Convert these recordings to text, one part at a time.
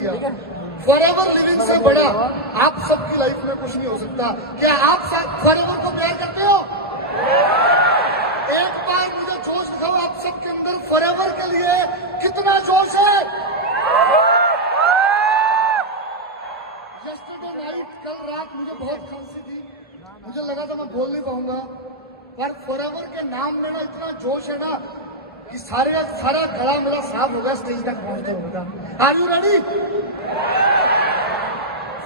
Forever living से बड़ा आप सबकी लाइफ में कुछ नहीं हो सकता। क्या आप फॉरएवर को प्यार करते हो? एक बार मुझे जोश दिखाओ, आप सबके अंदर फॉरएवर के लिए कितना जोश है? यस्टरडे नाइट, कल रात मुझे बहुत खांसी थी, मुझे लगा था मैं बोल नहीं पाऊंगा, पर फॉरएवर के नाम में ना इतना जोश है ना कि सारा गला मेरा साफ हो गया स्टेज तक पहुंचते होगा। Are you ready?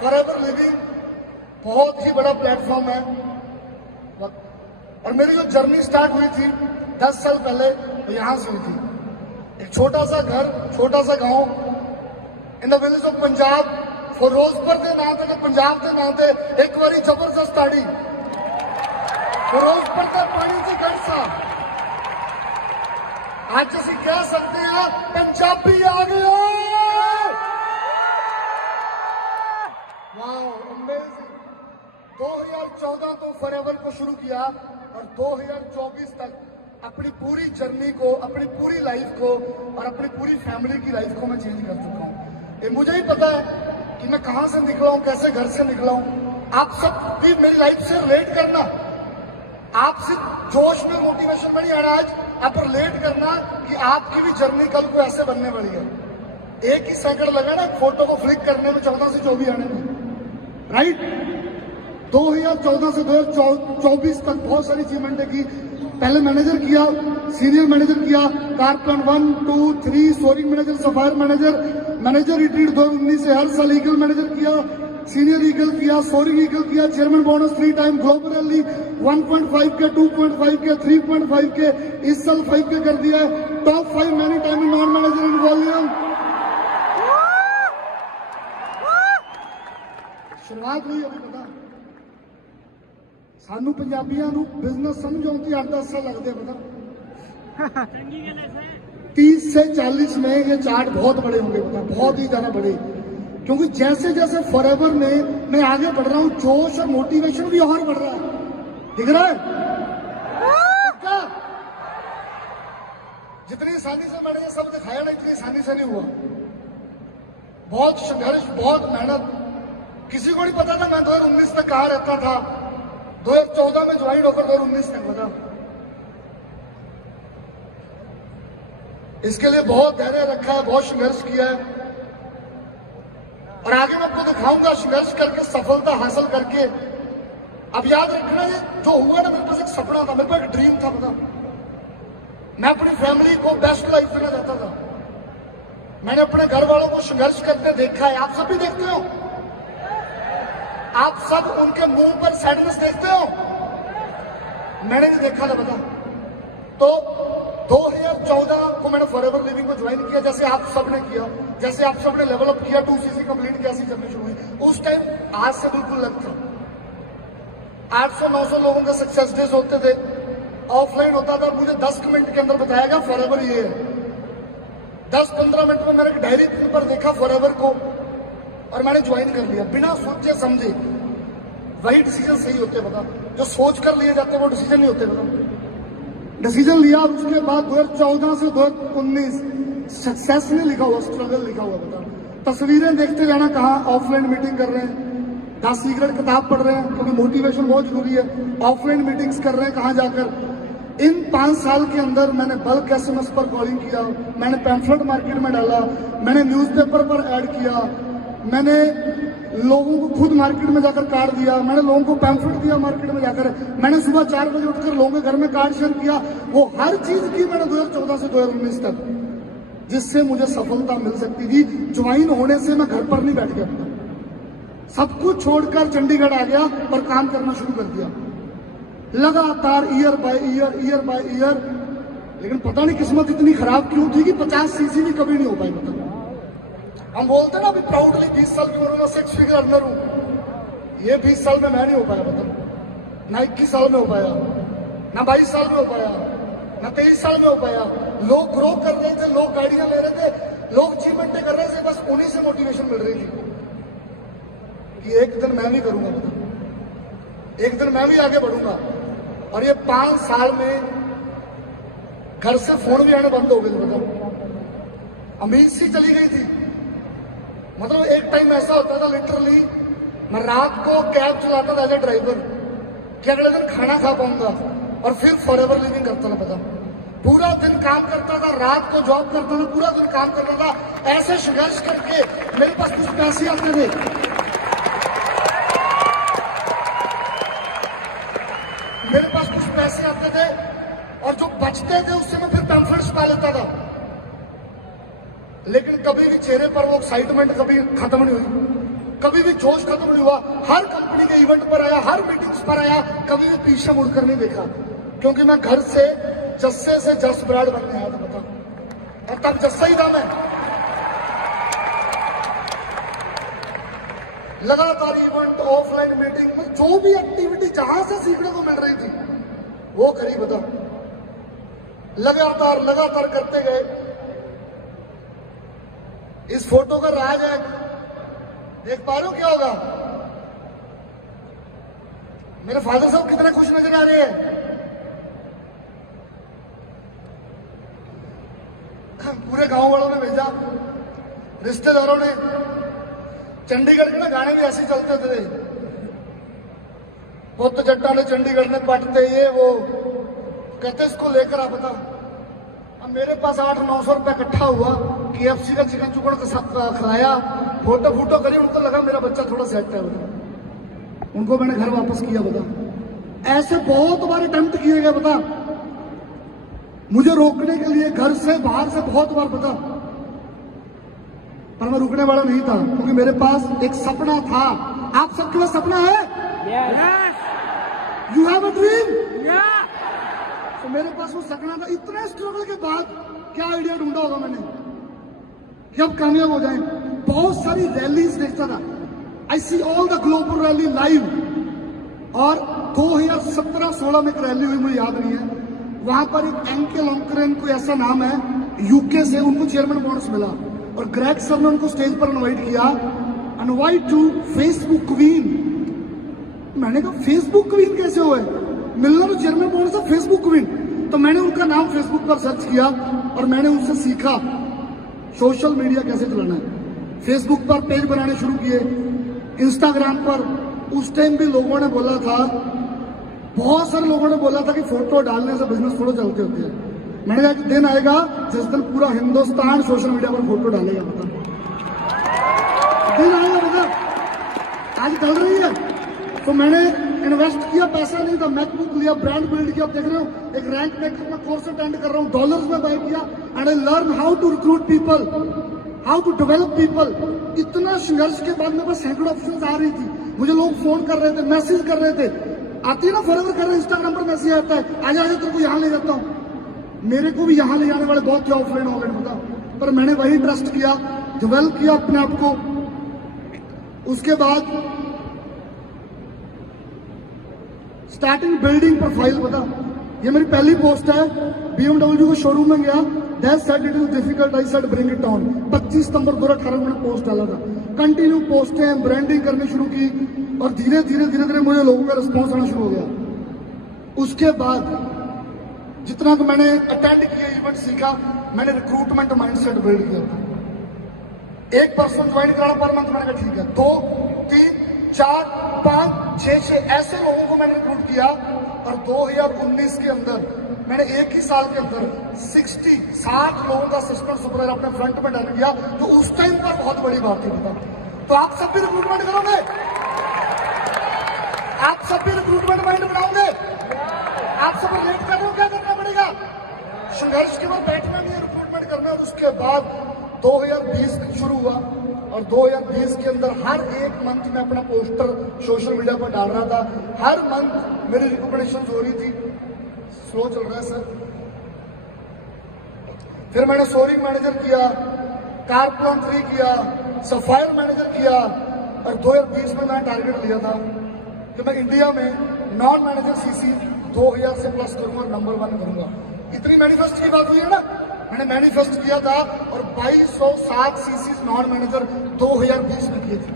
Forever Living बहुत ही बड़ा प्लेटफॉर्म है और मेरी जो जर्नी स्टार्ट हुई थी 10 साल पहले, तो यहां से हुई थी। एक छोटा सा घर, छोटा सा गांव in the village of Punjab, Firozpur के नाम थे, पंजाब के नाम थे। एक बारी जबरदस्त ताड़ी फिरोजपुर का पानी की गढ़ सा, आज ਅਸੀਂ कह सकते हैं पंजाबी आ गया। Wow, amazing. 2014 तो फॉरएवर को शुरू किया और 2024 तक अपनी पूरी जर्नी को, अपनी पूरी लाइफ को और अपनी पूरी फैमिली की लाइफ को मैं चेंज कर चुका हूँ। ये मुझे ही पता है कि मैं कहां से निकला हूं, कैसे घर से निकला हूं। आप सब भी मेरी लाइफ से रिलेट करना, आप सिर्फ जोश में मोटिवेशन में नहीं आना, आज आप रिलेट करना कि आपकी भी जर्नी कल को ऐसे बनने वाली है। एक ही सेकंड लगा ना फोटो को फ्लिक करने में, 14 से 24 आने में, राइट? 2014 से 2024 तक बहुत सारी अचीवमेंट की। पहले मैनेजर किया, सीनियर मैनेजर किया, car plan 1, 2, 3, soaring manager, sapphire manager, manager retreat 2019 से हर साल ईगल मैनेजर किया, सीनियर ईगल किया, सोरिंग ईगल किया, chairman bonus 3 time, global rally 1.5 K, 2.5 के, 3.5 के, इस साल 5 के कर दिया है। Top 5 many time in non manager in volume. शुरुआत हुई अभी पता सानू पंजाबियों को बिजनेस समझो कि 8-10 साल लगते पता। 30 से 40 में ये चार्ट बहुत बड़े होंगे पता, बहुत ही ज्यादा बड़े, क्योंकि जैसे जैसे फॉरएवर में मैं आगे बढ़ रहा हूं, जोश और मोटिवेशन भी और बढ़ रहा है। दिख रहा है? जितनी आसानी से मैंने ये सब दिखाया ना, इतनी आसानी से नहीं हुआ। बहुत संघर्ष, बहुत मेहनत। किसी को नहीं पता था मैं 2019 तक कहां रहता था। 2014 में ज्वाइन होकर 2019 तक बता। इसके लिए बहुत धैर्य रखा है, बहुत संघर्ष किया है और आगे मैं आपको दिखाऊंगा संघर्ष करके, सफलता हासिल करके। अब याद रखना, ये जो हुआ ना, मेरे पास एक सपना था, मेरे पास एक ड्रीम था पता। मैं अपनी फैमिली को बेस्ट लाइफ देना चाहता था। मैंने अपने घर वालों को संघर्ष करते देखा है, आप सब भी देखते हो, आप सब उनके मुंह पर सैडनेस देखते हो, मैंने भी देखा था पता। तो 2014 को मैंने फॉरएवर लिविंग को ज्वाइन किया, जैसे आप सब ने किया, जैसे आप सब ने लेवल अप किया, 2cc कंप्लीट कैसी करनी शुरू हुई। उस टाइम आज से बिल्कुल अलग था। 800-900 लोगों के सक्सेस डेज होते थे, ऑफलाइन होता था। मुझे 10 मिनट के अंदर बताया गया फॉरएवर ये है। 10-15 मिनट में मैंने डायरी पेन पर देखा फॉरएवर को और मैंने ज्वाइन कर लिया, बिना सोचे समझे। वही डिसीजन सही होते पता, जो सोच कर लिए जाते वो डिसीजन नहीं होते पता। डिसीजन लिया और उसके बाद 2014 से 2019 सक्सेस नहीं लिखा हुआ, स्ट्रगल लिखा हुआ पता। तस्वीरें देखते जाना, कहाँ ऑफलाइन मीटिंग कर रहे हैं, 10 सीक्रेट किताब पढ़ रहे हैं क्योंकि मोटिवेशन बहुत जरूरी है, ऑफलाइन मीटिंग्स कर रहे हैं कहाँ जाकर। इन 5 साल के अंदर मैंने बल्क एसएमएस पर कॉलिंग किया, मैंने पैम्फलेट मार्केट में डाला, मैंने न्यूज़पेपर पर ऐड किया, मैंने लोगों को खुद मार्केट में जाकर कार्ड दिया, मैंने लोगों को पैम्फलेट दिया मार्केट में जाकर, मैंने सुबह 4 बजे उठकर लोगों के घर में कार्ड शेयर किया। वो हर चीज की मैंने 2014 से 2019 तक, जिससे मुझे सफलता मिल सकती थी। ज्वाइन होने से मैं घर पर नहीं बैठ गया, सब कुछ छोड़कर चंडीगढ़ आ गया और काम करना शुरू कर दिया लगातार, ईयर बाय ईयर। लेकिन पता नहीं किस्मत इतनी खराब क्यों थी कि 50 सीसी भी कभी नहीं हो पाई। मतलब हम बोलते ना अभी प्राउडली 20 साल की उम्र में 6 फिगर अर्नर हूं, ये 20 साल में मैं नहीं हो पाया मतलब, ना 21 साल में हो पाया, ना 22 साल में हो पाया, ना 23 साल में हो पाया। लोग ग्रो कर रहे थे, लोग गाड़ियां ले रहे थे, लोग अचीवमेंटें कर रहे थे, बस उन्हीं से मोटिवेशन मिल रही थी कि एक दिन मैं भी करूंगा मतलब, एक दिन मैं भी आगे बढ़ूंगा। और ये 5 साल में घर से फोन भी आने बंद हो गए थे मतलब, अमीर सी चली गई थी, मतलब एक टाइम ऐसा होता था लिटरली मैं रात को कैब चलाता था एज ए ड्राइवर कि अगले दिन खाना खा पाऊंगा और फिर फॉरएवर लिविंग करता था। पता, पूरा दिन काम करता था, रात को जॉब करता था, पूरा दिन काम करता था, ऐसे संघर्ष करके मेरे पास कुछ पैसे आते थे। मेरे पास कुछ पैसे आते थे और जो बचते थे उससे मैं फिर पैम्फलेट्स पा लेता था। लेकिन कभी भी चेहरे पर वो एक्साइटमेंट कभी खत्म नहीं हुई, कभी भी जोश खत्म नहीं हुआ। हर कंपनी के इवेंट पर आया, हर मीटिंग्स पर आया, कभी भी पीछे मुड़कर नहीं देखा, क्योंकि मैं घर से जस्से से जस ब्रांड बनने आया था। बता, और तब जस्सा ही था मैं। लगातार इवेंट, ऑफलाइन मीटिंग में जो भी एक्टिविटी जहां से सीखने को मिल रही थी वो करी। बता, लगातार लगातार करते गए। इस फोटो का राज है, देख पा रहे हो क्या होगा? मेरे फादर साहब कितने खुश नजर आ रहे हैं। पूरे गांव वालों ने भेजा, रिश्तेदारों ने। चंडीगढ़ के ना गाने भी ऐसे चलते थे, पुत जट्टा ने चंडीगढ़ में पटते, ये वो कहते इसको लेकर आ। बता, अब मेरे पास 800-900 रुपया इकट्ठा हुआ, KFC का चिकन चुकड़ खिलाया, फोटो फूटो करी। उनको लगा मेरा बच्चा थोड़ा सेट है। बता, उनको मैंने घर वापस किया। बता, ऐसे बहुत बार अटेम्प्ट किए गए। बता, मुझे रोकने के लिए घर से बाहर से बहुत बार। बता, पर मैं रुकने वाला नहीं था, क्योंकि मेरे पास एक सपना था। आप सबके पास सपना है? You have a dream? तो मेरे पास वो सपना था। इतने स्ट्रगल के बाद क्या आइडिया ढूंढा होगा मैंने कि अब कामयाब हो जाए। बहुत सारी रैलीज देखता था, I see all the global rally live. और 2017-16 में एक रैली हुई, मुझे याद नहीं है। वहां पर एक एंके लॉन्करेन, कोई ऐसा नाम है, यूके से, उनको चेयरमैन बोनस मिला और ग्रेग सर ने उनको स्टेज पर इनवाइट किया, इनवाइट टू फेसबुक क्वीन। मैंने कहा फेसबुक क्वीन कैसे हुए? मिलना तो चेयरमैन बोनस है, फेसबुक क्वीन। तो मैंने उनका नाम फेसबुक पर सर्च किया और मैंने उनसे सीखा सोशल मीडिया कैसे चलाना है। फेसबुक पर पेज बनाने शुरू किए, इंस्टाग्राम पर। उस टाइम भी लोगों ने बोला था, बहुत सारे लोगों ने बोला था कि फोटो डालने से बिजनेस थोड़ा चलते होते हैं। मैंने कहा कि दिन आएगा जिस दिन पूरा हिंदुस्तान सोशल मीडिया पर फोटो डालेगा। बता, दिन आएगा। बता, आज चल रही है। तो मैंने इन्वेस्ट किया, पैसा नहीं था, मैकबुक लिया, ब्रांड बिल्ड किया। देख रहे हो, एक रैंक मेकर में कोर्स अटेंड कर रहा हूँ, डॉलर्स में बाय किया। And I learn how to recruit people, how to develop people. इतना संघर्ष के बाद मेरे पास सैकड़ों ऑप्शंस आ रही थी। मुझे लोग फोन कर रहे थे, मैसेज कर रहे थे। आती है ना फॉरएवर कर रहे, इंस्टाग्राम पर मैसेज आता है, आजा आजा तेरे को यहाँ ले जाता हूँ। मेरे को भी यहाँ ले जाने वाले बहुत थे ऑफलाइन ऑनलाइन। बता, पर मैंने वही ट्रस्ट किया, डेवलप किया अपने आप को। उसके बाद स्टार्टिंग बिल्डिंग प्रोफाइल। बता, ये मेरी पहली पोस्ट है। BMW को शोरूम में गया, that said it is difficult, I said bring it on. 25 सितंबर 2018 में मैंने पोस्ट डाला था। कंटिन्यू पोस्टें, ब्रांडिंग करनी शुरू की और धीरे धीरे मुझे लोगों का रिस्पॉन्स आना शुरू हो गया। उसके बाद जितना तो मैंने अटेंड किया, इवेंट सीखा, मैंने रिक्रूटमेंट माइंडसेट बिल्ड किया था। एक पर्सन ज्वाइन कराना पर मंथ, मैंने कहा ठीक है, 2, 3, 4, 5, 6 ऐसे लोगों को मैंने रिक्रूट किया। और 2019 के अंदर मैंने एक ही साल के अंदर 60 लोगों का असिस्टेंट सुपरवाइजर अपने फ्रंट में डाल दिया, जो उस टाइम पर बहुत बड़ी बात थी। बता, तो आप सब भी रिक्रूटमेंट करोगे? आप सब भी रिक्रूटमेंट माइंड बनाओगे? आप सब रिलेट कर रहे हो? क्या करना पड़ेगा? संघर्ष के बाद बैठना नहीं है, रिक्रूटमेंट करना। और उसके बाद 2020 शुरू हुआ और 2020 के अंदर हर एक मंथ में अपना पोस्टर सोशल मीडिया पर डाल रहा था। हर मंथ मेरी रिकमेंडेशन हो रही थी। स्लो चल रहा है सर। फिर मैंने सोरिंग मैनेजर किया, कारप्लान 3 किया, सफायर मैनेजर किया। और 2020 में मैंने टारगेट लिया था कि मैं इंडिया में नॉन मैनेजर सीसी 2000 से प्लस करूंगा, नंबर 1 करूंगा। इतनी मैनिफेस्ट की बात हुई है ना, मैंने मैनिफेस्ट किया था और 2207 सीसी नॉन मैनेजर 2020 में किए थे।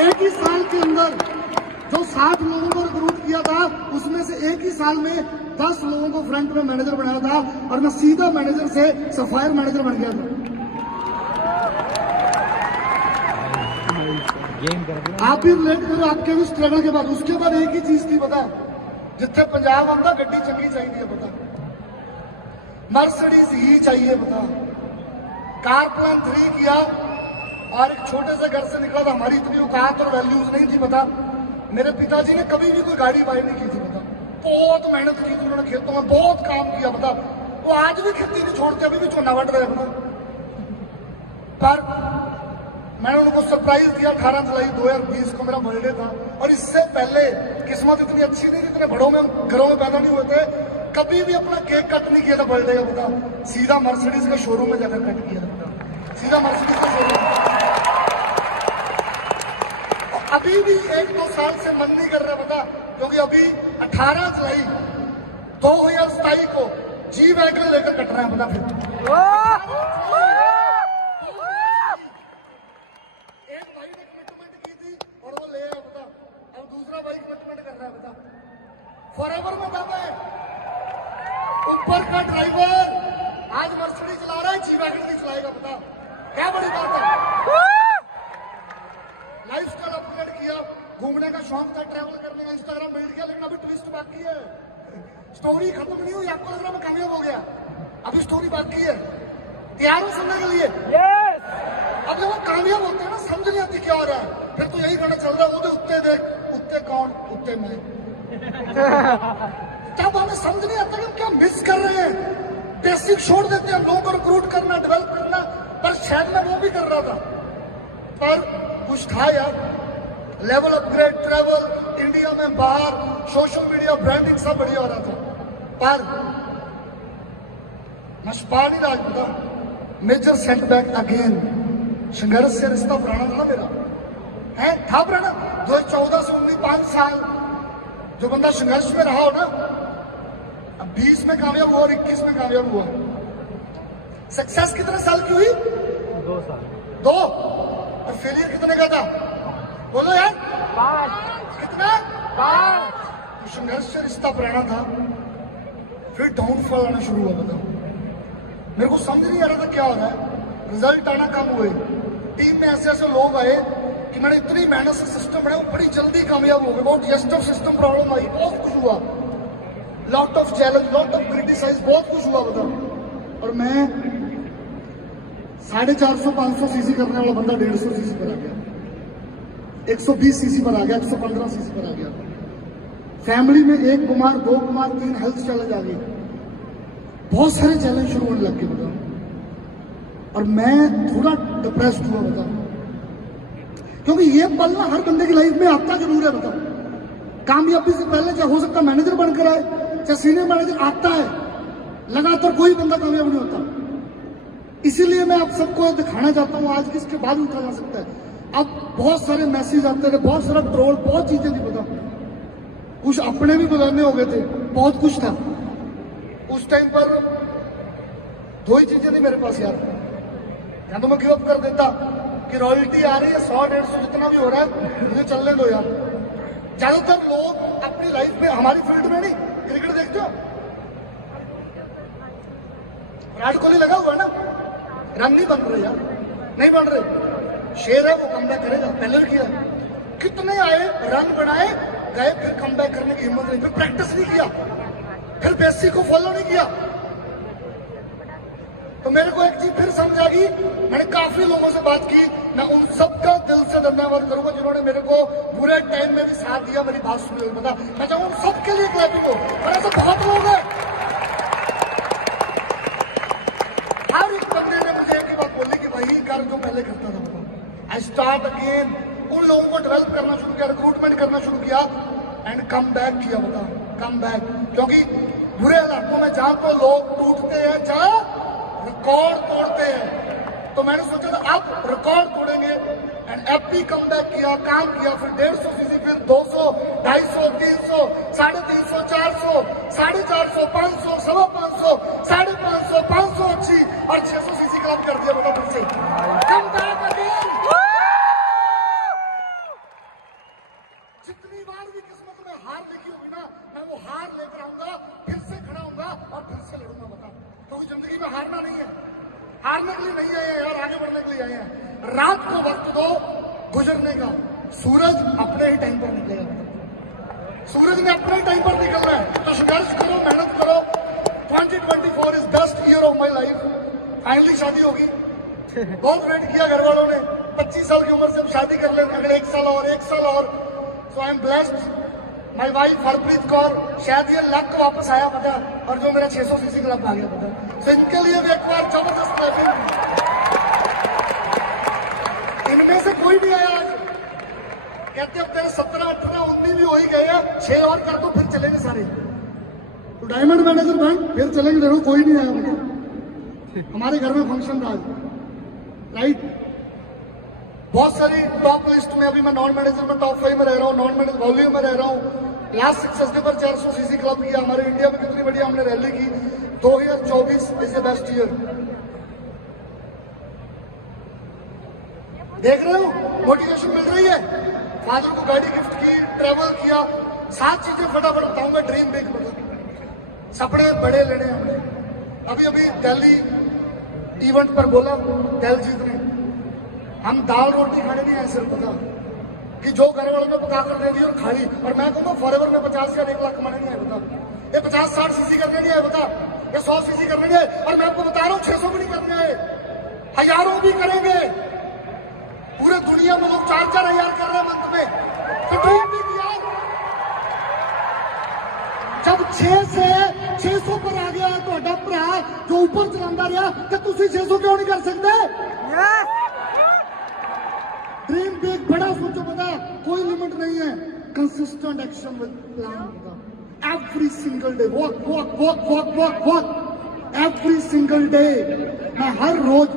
एक ही साल के अंदर जो 60 लोगों को रिक्रूट किया था, उसमें से एक ही साल में 10 लोगों को फ्रंट में मैनेजर बनाया था और मैं सीधा मैनेजर से सफायर मैनेजर बन गया था। आप भी रिलेट करो आपके भी स्ट्रगल के बाद। उसके बाद एक ही चीज थी पता, जिथे पंजाब आंदा गड्डी चंगी चाहिए पता, मर्सिडीज ही चाहिए पता। कार प्लान 3 किया और एक छोटे से घर से निकला था, हमारी इतनी औकात और वैल्यूज नहीं थी पता। मेरे पिताजी ने कभी भी कोई गाड़ी बाय नहीं की थी पता, बहुत मेहनत की थी उन्होंने, खेतों में बहुत काम किया पता। वो आज भी खेती नहीं छोड़ते, अभी भी चोना बढ़ रहे हैं पता। पर मैंने उनको सरप्राइज दिया 18 जुलाई 2020 को, मेरा बर्थडे था। और इससे पहले किस्मत इतनी अच्छी नहीं थी, इतने बड़ों में घरों में पैदा नहीं हुए थे, कभी भी अपना केक कट नहीं किया था बर्थडे का पता। सीधा मर्सिडीज के शोरूम में जाकर कट किया था पता, सीधा मर्सिडीज का शोरूम। अभी भी 1-2 साल से मन नहीं कर रहा पता, क्योंकि अभी 18 जुलाई 2027 को जी वैगन लेकर कट रहे हैं पता। फिर एक भाई ने कमिटमेंट की थी और वो ले आया पता, अब दूसरा भाई कमिटमेंट कर रहा है पता। फॉरएवर में दम है, ऊपर का ड्राइवर आज मर्सिडीज चला रहा है, जी वैगन भी चलाएगा पता। क्या बड़ी बात है। लाइफस्टाइल अपग्रेड किया, घूमने का शौक था, ट्रैवल करने का, इंस्टाग्राम बिल्ड किया, लेकिन अभी ट्विस्ट बाकी है। स्टोरी खत्म नहीं हुई, आपको लग रहा है मैं कामयाब हो गया, अभी स्टोरी बाकी है। तैयार हो सुनने के लिए? अब जब वो कामयाब होते हैं ना, समझ नहीं आती क्या हो रहा है, फिर तो यही गाना चल रहा है, उत्ते देख, उत्ते कौन, उत्ते मैं। तब हमें समझ नहीं आता कि क्या मिस कर रहे हैं। बेसिक छोड़ देते हैं, लोगों को रिक्रूट करना, डेवलप करना, पर शायद मैं वो भी कर रहा था, पर कुछ था यार। लेवल अपग्रेड, ट्रैवल, इंडिया में बाहर, सोशल मीडिया, ब्रांडिंग सब बढ़िया हो रहा था, पर मैं पा नहीं रहा पता। मेजर सेटबैक अगेन, संघर्ष से रिश्ता पुराना था ना मेरा, है था पुराना। 2014 से 19 5 साल जो बंदा संघर्ष में रहा हो ना, अब 20 में कामयाब हुआ और 21 में कामयाब हुआ। सक्सेस कितने साल की हुई? 2 साल। 2। और फेलियर कितने का था? बोलो यार। 5। कितना? 5। तो संघर्ष से रिश्ता पुराना था, फिर डाउनफॉल आना शुरू हुआ बताओ। मेरे को समझ नहीं आ रहा था क्या हो रहा है, रिजल्ट आना कम हुए। टीम में ऐसे ऐसे लोग आए कि मैंने इतनी मेहनत से सिस्टम बनाया, वो बड़ी जल्दी कामयाब हो गए। बहुत यस्टर सिस्टम प्रॉब्लम आई, बहुत कुछ हुआ, lot of challenge, lot of criticise, बहुत कुछ हुआ बताओ। और मैं 450-500 सीसी करने वाला बंदा 150 सीसी पर आ गया, 120 सीसी पर आ गया, 115 सीसी पर आ गया। फैमिली में 1 बीमार, 2 बीमार, 3 हेल्थ चैलेंज आ गई, बहुत सारे चैलेंज शुरू होने लग गए बताओ। और मैं थोड़ा डिप्रेस्ड हुआ बताओ, क्योंकि ये पल ना हर बंदे की लाइफ में आता जरूर है बताओ। कामयाबी से पहले चाहे हो सकता है मैनेजर बनकर आए, चाहे सीनियर मैनेजर, आता है, लगातार कोई बंदा कामयाब नहीं होता। इसीलिए मैं आप सबको दिखाना चाहता हूं आज, किसके बाद उठा जा सकता है। अब बहुत सारे मैसेज आते थे, बहुत सारा ट्रोल, बहुत चीजें थी पता, कुछ अपने भी बदलने हो गए थे, बहुत कुछ था। उस टाइम पर 2 ही चीजें थी मेरे पास यार, या तो मैं गिव अप कर देता कि रॉयल्टी आ रही है 100-150 जितना भी हो रहा है, मुझे चलने दो यार। ज्यादातर लोग अपनी लाइफ में, हमारी फील्ड में नहीं, क्रिकेट देखते हो, विराट कोहली लगा हुआ है ना, रन नहीं बन रहे यार, नहीं बन रहे। शेर है, वो कमबैक करेगा, पहले भी किया। कितने आए, रन बनाए, गए, फिर कमबैक करने की हिम्मत नहीं, फिर प्रैक्टिस नहीं किया, फिर बेसिक को फॉलो नहीं किया। तो मेरे को एक चीज फिर समझ आ गई, मैंने काफी लोगों से बात की, मैं उन सबका दिल से धन्यवाद करूंगा जिन्होंने मेरे को बुरे टाइम में भी साथ दिया, मेरी बात सुनी। पता मैं चाहूंगा उन सबके लिए क्लैपिंग हो, और ऐसे बहुत लोग हैं। हर एक बंदे ने मुझे एक ही बात बोली कि वही कर जो पहले करता था। आई स्टार्ट अगेन, उन लोगों को डेवलप करना शुरू किया, रिक्रूटमेंट करना शुरू किया, एंड कम बैक किया। बता कम बैक, क्योंकि बुरे हालातों में जहां तो लोग टूटते हैं, जहां रिकॉर्ड तोड़ते हैं, तो मैंने सोचा था अब रिकॉर्ड तोड़ेंगे, एंड एपी कम बैक किया, काम किया, फिर 150 सीसी, फिर 200, 250, 300, 350, 400, 450, 500, 550, 550, 500 अच्छी और 600 सीसी काम कर दिया। बता फिर से कम बैक अगेन। जितनी बार भी किस्मत में हार देखी होगी ना, मैं वो हार लेकर आऊंगा, फिर से खड़ा होऊंगा और फिर से लड़ूंगा। बता, क्योंकि जिंदगी में हारना नहीं है, हारने के लिए नहीं आए हैं यार, आगे बढ़ने के लिए आए हैं। रात को वक्त दो गुजरने का, सूरज अपने ही टाइम पर निकलेगा, सूरज ने अपने ही टाइम पर निकलना है। तो संघर्ष करो, मेहनत करो। 2024 is best year of my life. Finally शादी होगी। बहुत वेट किया घर वालों ने, 25 साल की उम्र से हम शादी कर लें, अगले 1 साल और 1 साल और। So I am blessed. My wife Harpreet Kaur, शायद ये लक वापस आया पता, और जो मेरा 600 सीसी क्लब आ गया पता। तो इनके लिए भी एक बार जबरदस्त क्लैपिंग। इनमें से कोई नहीं आया आज। कहते अब तेरे 17, 18, 19 भी हो ही गए हैं, 6 और कर दो फिर चलेंगे सारे। तो डायमंड मैनेजर बन फिर चलेंगे, जरूर कोई नहीं आया मतलब। हमारे घर में फंक्शन था राइट। बहुत सारी टॉप लिस्ट में अभी मैं नॉन मैनेजर में टॉप 5 में रह रहा हूँ, नॉन मैनेजर वॉल्यूम में रह रहा हूँ। लास्ट 6 सितंबर 400 सीसी क्लब किया। हमारे इंडिया में कितनी बढ़िया हमने रैली की। 2024 इज द बेस्ट ईयर। देख रहे हो मोटिवेशन मिल रही है। फादर को गाड़ी गिफ्ट की, ट्रेवल किया, 7 चीजें फटाफट बताऊंगा। ड्रीम बिग, मतलब सपने बड़े लेने हमने। अभी दिल्ली इवेंट पर बोला दिलजीत ने, हम दाल रोटी खाने नहीं आए सिर्फ, पता कि जो घर वालों ने पका कर दे दी और खाई। और मैं कहूँगा फॉरएवर में 50 या 1 लाख कमाने नहीं आए बता, ये 50-60 सीसी करने नहीं आए बता, ये 100 सीसी करने नहीं आए। और मैं आपको बता रहा हूँ 600 भी नहीं करने आए, हजारों भी करेंगे। पूरे दुनिया में लोग 4-4 हजार कर रहे हैं मंथ में। तो ड्रीम भी किया। जब 6 से 600 पर आ गया तो भरा जो ऊपर चलाता रहा कि तुम 600 क्यों नहीं कर सकते। ड्रीम बिग, बड़ा सोचो, पता कोई लिमिट नहीं है। कंसिस्टेंट एक्शन विद प्लान, पता every single day walk walk walk walk walk walk every single day. मैं हर रोज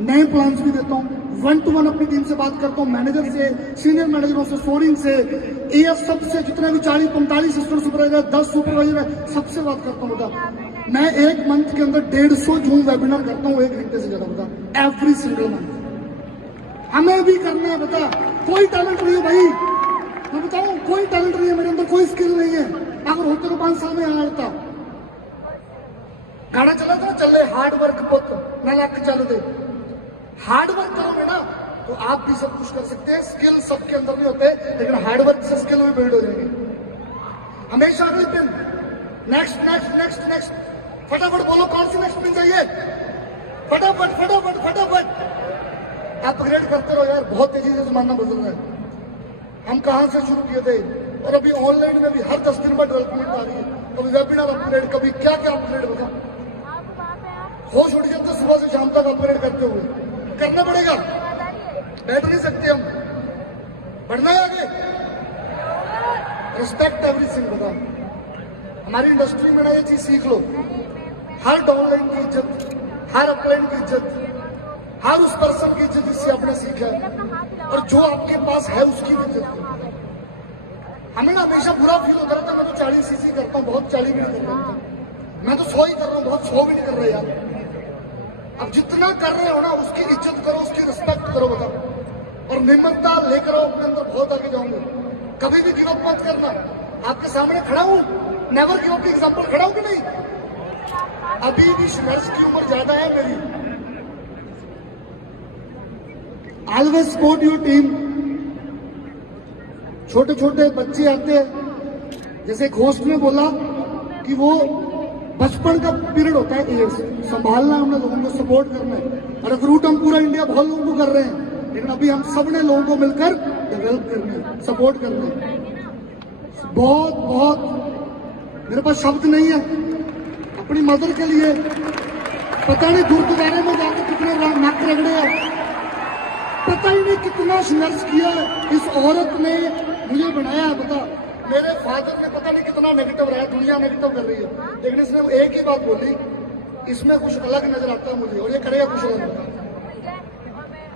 नए प्लान्स भी देता हूँ। 1-to-1 अपनी टीम से बात करता हूँ, मैनेजर से, सीनियर मैनेजरों से, सोरिंग से, एएस सबसे, जितने भी 40-45 असिस्टेंट सुपरवाइजर, 10 सुपरवाइजर है, सबसे बात करता हूँ। बता मैं एक मंथ के अंदर 150 जूम वेबिनार करता हूँ, 1 घंटे से ज्यादा, बता एवरी सिंगल मंथ। हमें भी करना है, बता कोई टैलेंट नहीं है भाई, मैं बताऊँ कोई टैलेंट नहीं है मेरे अंदर, कोई स्किल नहीं है। अगर होते तो 5 साल में यहाँ आता। गाना चला था, चले हार्ड वर्क पुत न लक चल दे। हार्ड वर्क करोगे ना तो आप भी सब कुछ कर सकते हैं। स्किल सबके अंदर नहीं होते, लेकिन हार्ड वर्क से स्किल भी बिल्ड हो जाएंगे। हमेशा अगली pin, next next next next, फटाफट बोलो कौन सी नेक्स्ट पिन चाहिए, फटाफट फटाफट फटाफट अपग्रेड करते रहो यार। बहुत तेजी से जमाना बदल रहा है। हम कहां से शुरू किए थे, और अभी ऑनलाइन में भी हर 10 दिन बाद डेवलपमेंट आ रही है। कभी वेबिनार अपग्रेड, कभी क्या क्या अपग्रेड होगा। होश उड़ जाए तो सुबह से शाम तक अपग्रेड करते हुए करना पड़ेगा, बैठ नहीं सकते हम, बढ़ना है आगे। रिस्पेक्ट एवरीथिंग, बता हमारी इंडस्ट्री में ना ये चीज सीख लो। हर डाउनलाइन की इज्जत, हर अपलाइन की इज्जत, हर उस पर्सन की इज्जत जिससे आपने सीखा है, और जो आपके पास है उसकी भी इज्जत करो। हमें ना हमेशा बुरा फील होता रहता है, मैं तो 40 सीसी करता हूँ, बहुत 40 भी नहीं कर रहा, मैं तो 100 ही कर रहा हूँ, बहुत 100 भी नहीं कर रहे यार। अब जितना कर रहे हो ना उसकी इज्जत करो, उसकी रिस्पेक्ट करो, बताओ, और निम्रता लेकर आओ अपने अंदर, बहुत आगे जाओगे। कभी भी गिव अप मत करना। आपके सामने खड़ा हूं, नेवर गिव अप की एग्जांपल खड़ा हूं कि नहीं। अभी भी संघर्ष की उम्र ज्यादा है मेरी। Always support your team. छोटे छोटे बच्चे आते हैं, जैसे एक होस्ट ने बोला कि वो बचपन का पीरियड होता है, एज संभालना, हमने लोगों को सपोर्ट करना है। और रिक्रूट हम पूरा इंडिया बहुत लोगों को कर रहे हैं, लेकिन अभी हम सब ने लोगों को मिलकर डेवलप करना है, सपोर्ट करना है। बहुत बहुत मेरे पास शब्द नहीं है अपनी मदर के लिए। पता नहीं गुरुद्वारे में जाकर कितने नाक रगड़े हैं, पता ही नहीं कितना संघर्ष किया इस औरत ने मुझे बनाया है। बता मेरे फादर ने पता नहीं कितना नेगेटिव रहा, दुनिया नेगेटिव कर रही है, लेकिन इसने एक ही बात बोली, इसमें कुछ अलग नजर आता है मुझे, और ये करेगा कुछ अलग।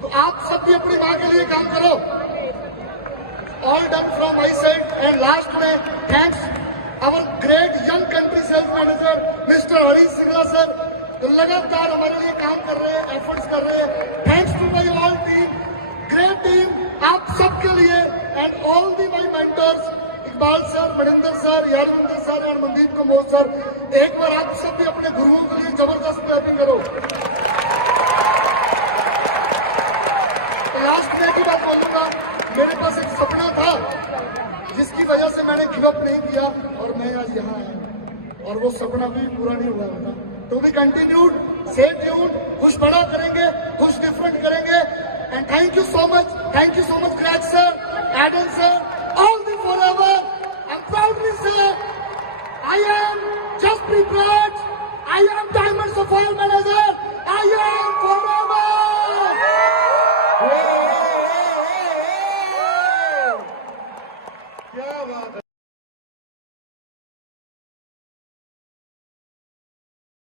तो आप सब भी अपनी माँ के लिए काम करो। All done from my side. And last में thanks our great young country sales manager mister Harish Singla sir, जो लगातार हमारे लिए काम कर रहे हैं, एफर्ट्स कर रहे हैं। Thanks to my all team, great team, आप सबके लिए। And all the my mentors, Iqbal sir, Maninder sir, Yarvinder sir और मनदीप कम्बोज सर। एक बार आप सब भी अपने गुरुओं के लिए जबरदस्त क्लैपिंग करो। लास्ट में की बात बोलूंगा, मेरे पास एक सपना था जिसकी वजह से मैंने गिव अप नहीं किया और मैं आज यहाँ आया और वो सपना भी पूरा नहीं हुआ बेटा। To be continued, stay tuned, कुछ बड़ा करेंगे, कुछ डिफरेंट करेंगे। And thank you so much ग्रैज sir, Aidan sir, all the forever. I am proudly say I am Jaspreet Raj, I am Diamond Sapphire Manager, I am forever!